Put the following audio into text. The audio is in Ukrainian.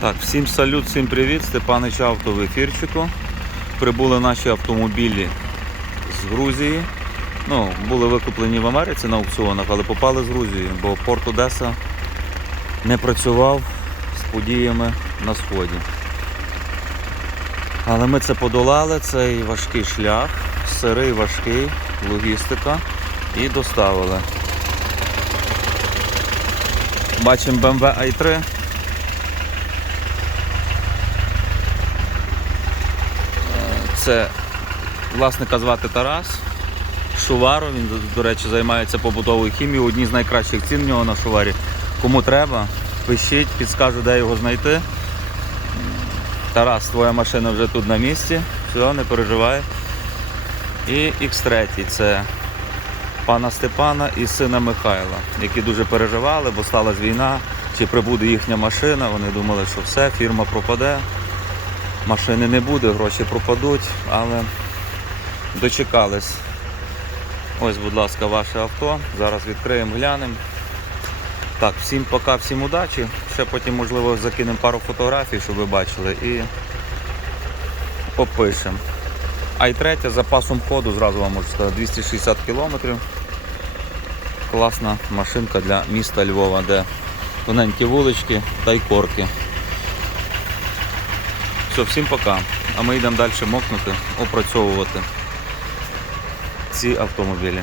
Так, всім салют, всім привіт. Степанич Авто в ефірчику. Прибули наші автомобілі з Грузії. Ну, були викуплені в Америці на аукціонах, але попали з Грузії, бо Порт Одеса не працював з подіями на сході. Але ми це подолали, цей важкий шлях, сирий важкий, логістика і доставили. Бачимо BMW i3. Це власника звати Тарас Шуваро. Він, до речі, займається побутовою хімією. Одні з найкращих цін в нього на шуварі. Кому треба, пишіть, підскажу, де його знайти. Тарас, твоя машина вже тут на місці. Все, не переживай. І X3 це пана Степана і сина Михайла, які дуже переживали, бо сталася війна, чи прибуде їхня машина. Вони думали, що все, фірма пропаде, машини не буде, гроші пропадуть, але дочекались. Ось, будь ласка, ваше авто. Зараз відкриємо, глянемо. Так, всім пока, всім удачі. Ще потім, можливо, закинемо пару фотографій, щоб ви бачили, і опишемо. А й третя запасом ходу, зразу вам можу сказати, 260 кілометрів. Класна машинка для міста Львова, де тоненькі вулички та й корки. Все, всім пока. А ми йдемо далі мокнути, опрацьовувати ці автомобілі.